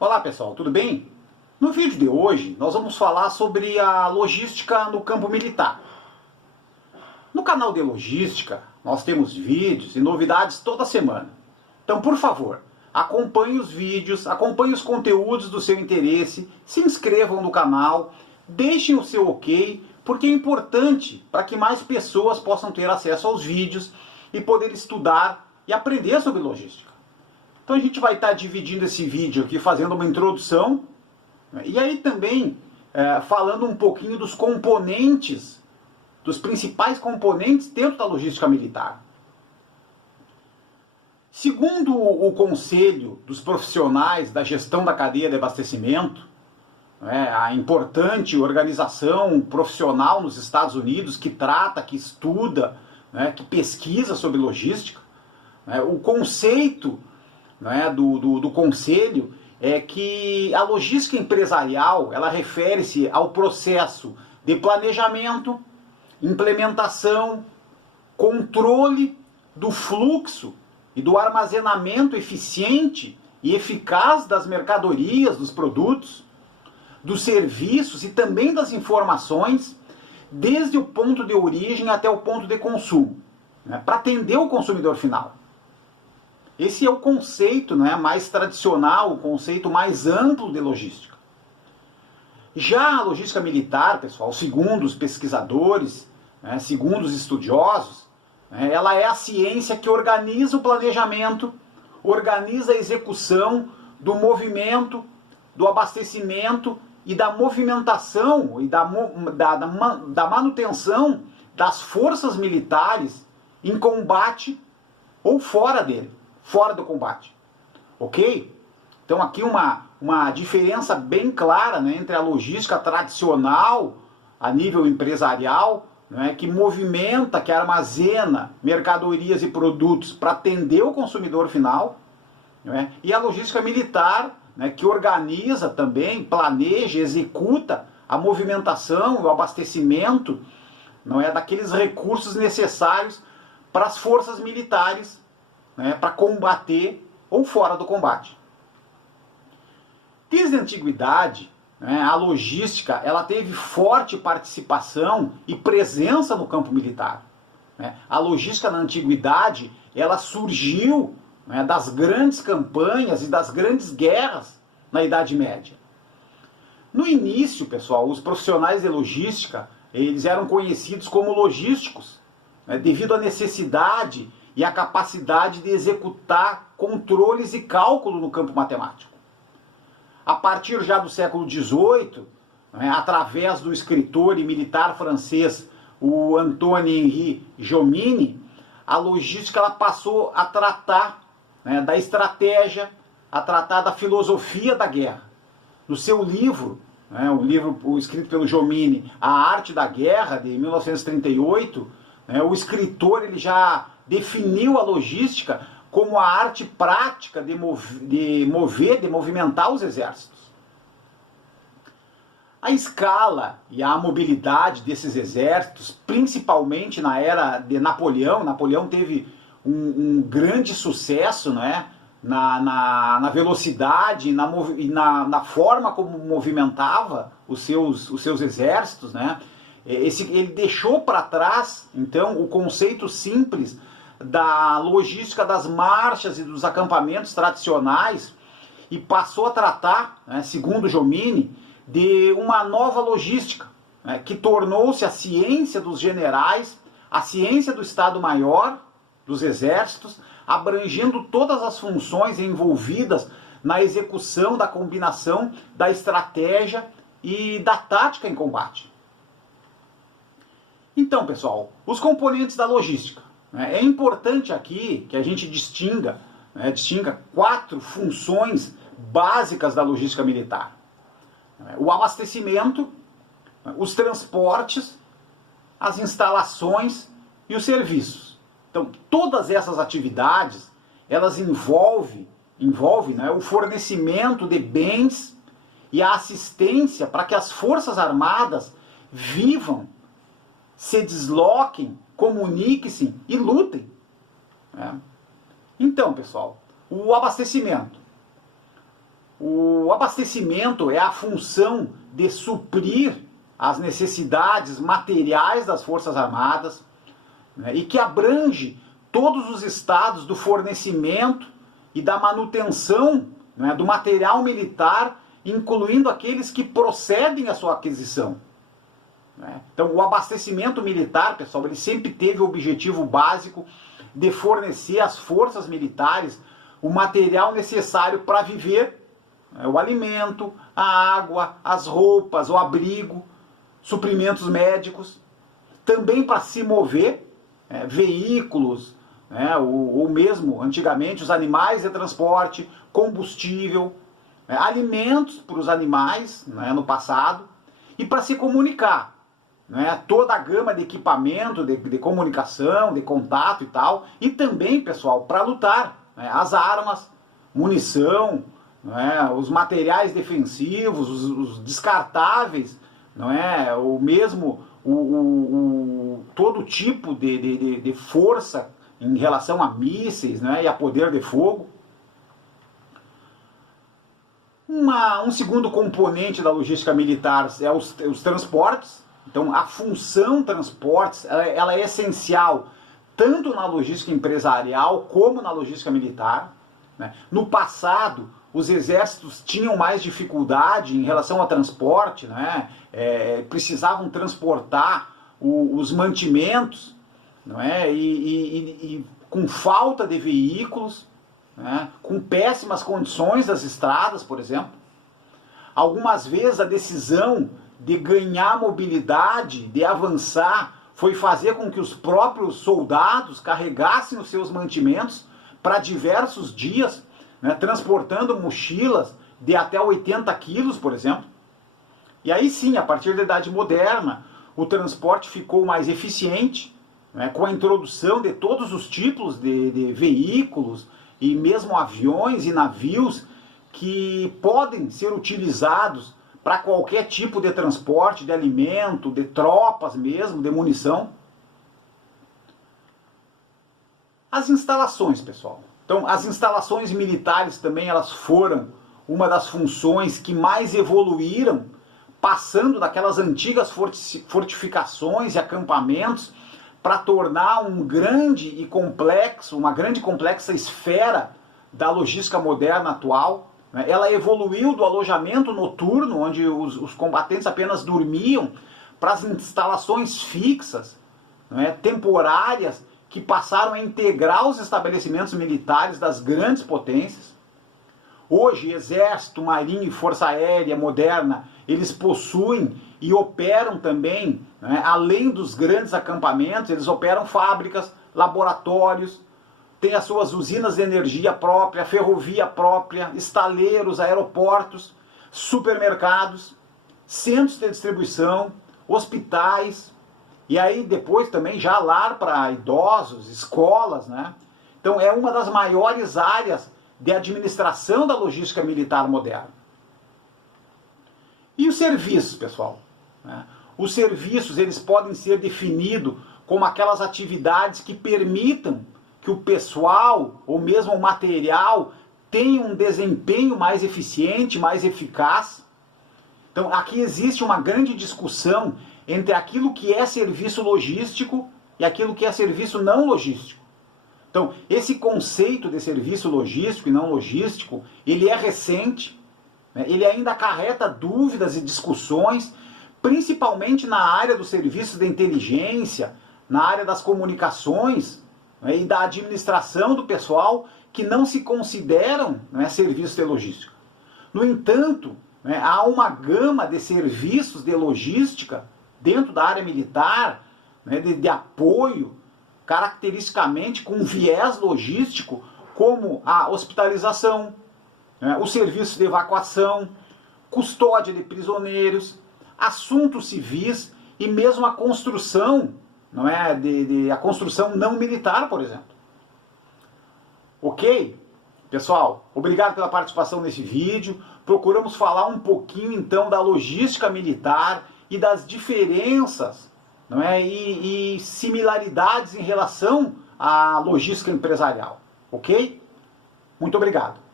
Olá pessoal, tudo bem? No vídeo de hoje nós vamos falar sobre a logística no campo militar. No canal de logística nós temos vídeos e novidades toda semana. Então, por favor, acompanhe os vídeos, acompanhe os conteúdos do seu interesse, se inscrevam no canal, deixem o seu ok, porque é importante para que mais pessoas possam ter acesso aos vídeos e poder estudar e aprender sobre logística. Então a gente vai estar dividindo esse vídeo aqui, fazendo uma introdução, né? E aí também falando um pouquinho dos componentes, dos principais componentes dentro da logística militar. Segundo o Conselho dos Profissionais da Gestão da Cadeia de Abastecimento, a importante organização profissional nos Estados Unidos que trata, que estuda, que pesquisa sobre logística, o conceito do conselho é que a logística empresarial ela refere-se ao processo de planejamento, implementação, controle do fluxo e do armazenamento eficiente e eficaz das mercadorias, dos produtos, dos serviços e também das informações, desde o ponto de origem até o ponto de consumo, para atender o consumidor final. Esse é o conceito mais tradicional, o conceito mais amplo de logística. Já a logística militar, pessoal, segundo os pesquisadores, segundo os estudiosos, ela é a ciência que organiza o planejamento, organiza a execução do movimento, do abastecimento e da movimentação e da manutenção das forças militares em combate ou fora dele. Fora do combate, ok? Então aqui uma diferença bem clara entre a logística tradicional a nível empresarial, que movimenta, que armazena mercadorias e produtos para atender o consumidor final, e a logística militar, que organiza também, planeja, executa a movimentação, o abastecimento, daqueles recursos necessários para as forças militares, para combater ou fora do combate. Desde a antiguidade, a logística ela teve forte participação e presença no campo militar. A logística na antiguidade ela surgiu das grandes campanhas e das grandes guerras na Idade Média. No início, pessoal, os profissionais de logística eles eram conhecidos como logísticos, devido à necessidade e a capacidade de executar controles e cálculo no campo matemático. A partir já do século XVIII, através do escritor e militar francês, o Antoine-Henri Jomini, a logística ela passou a tratar da estratégia, a tratar da filosofia da guerra. No seu livro, o livro escrito pelo Jomini, A Arte da Guerra, de 1938, o escritor ele já definiu a logística como a arte prática de movimentar os exércitos. A escala e a mobilidade desses exércitos, principalmente na era de Napoleão, Napoleão teve um grande sucesso na velocidade e na forma como movimentava os seus exércitos, ele deixou para trás, então, o conceito simples da logística das marchas e dos acampamentos tradicionais e passou a tratar, segundo Jomini, de uma nova logística, que tornou-se a ciência dos generais, a ciência do Estado-Maior, dos exércitos, abrangendo todas as funções envolvidas na execução da combinação da estratégia e da tática em combate. Então, pessoal, os componentes da logística. É importante aqui que a gente distinga 4 funções básicas da logística militar. O abastecimento, os transportes, as instalações e os serviços. Então, todas essas atividades, elas envolvem o fornecimento de bens e a assistência para que as Forças Armadas vivam, se desloquem, comuniquem-se e lutem. Então, pessoal, o abastecimento. o abastecimento é a função de suprir as necessidades materiais das Forças Armadas, né, e que abrange todos os estados do fornecimento e da manutenção, né, do material militar, incluindo aqueles que procedem à sua aquisição. Né? Então, o abastecimento militar, pessoal, ele sempre teve o objetivo básico de fornecer às forças militares o material necessário para viver, né, o alimento, a água, as roupas, o abrigo, suprimentos médicos, também para se mover, veículos, né, ou mesmo, antigamente, os animais de transporte, combustível, alimentos para os animais, né, no passado, e para se comunicar, né, toda a gama de equipamento, de comunicação, de contato e tal, e também, pessoal, para lutar, né, as armas, munição, né, os materiais defensivos, os descartáveis, não é, o mesmo todo tipo de força em relação a mísseis, né, e a poder de fogo. Um segundo componente da logística militar é os transportes. Então, a função transportes ela é essencial tanto na logística empresarial como na logística militar. Né? No passado, os exércitos tinham mais dificuldade em relação ao transporte, né? Precisavam transportar os mantimentos, não é? E com falta de veículos, né? Com péssimas condições das estradas, por exemplo. Algumas vezes a decisão de ganhar mobilidade, de avançar, foi fazer com que os próprios soldados carregassem os seus mantimentos para diversos dias, né, transportando mochilas de até 80 quilos, por exemplo. E aí sim, a partir da Idade Moderna, o transporte ficou mais eficiente, né, com a introdução de todos os tipos de veículos, e mesmo aviões e navios, que podem ser utilizados para qualquer tipo de transporte, de alimento, de tropas mesmo, de munição. As instalações, pessoal. Então, as instalações militares também elas foram uma das funções que mais evoluíram, passando daquelas antigas fortificações e acampamentos para tornar uma grande e complexa esfera da logística moderna atual. Ela evoluiu do alojamento noturno, onde os combatentes apenas dormiam, para as instalações fixas, temporárias, que passaram a integrar os estabelecimentos militares das grandes potências. Hoje, Exército, Marinha e Força Aérea moderna, eles possuem e operam também, além dos grandes acampamentos, eles operam fábricas, laboratórios, têm as suas usinas de energia própria, ferrovia própria, estaleiros, aeroportos, supermercados, centros de distribuição, hospitais, e aí depois também já lar para idosos, escolas, né? Então é uma das maiores áreas de administração da logística militar moderna. E os serviços, pessoal? Os serviços eles podem ser definidos como aquelas atividades que permitam que o pessoal, ou mesmo o material, tenha um desempenho mais eficiente, mais eficaz. Então aqui existe uma grande discussão entre aquilo que é serviço logístico e aquilo que é serviço não logístico. Então, esse conceito de serviço logístico e não logístico, ele é recente, né? Ele ainda acarreta dúvidas e discussões, principalmente na área dos serviços de inteligência, na área das comunicações, né? E da administração do pessoal, que não se consideram, né, serviços de logística. No entanto, né, há uma gama de serviços de logística dentro da área militar, né, de apoio, caracteristicamente com viés logístico, como a hospitalização, né, o serviço de evacuação, custódia de prisioneiros, assuntos civis e mesmo a construção, não é, a construção não militar, por exemplo. Ok? Pessoal, obrigado pela participação nesse vídeo. Procuramos falar um pouquinho então da logística militar e das diferenças, não é? E similaridades em relação à logística empresarial. Ok? Muito obrigado.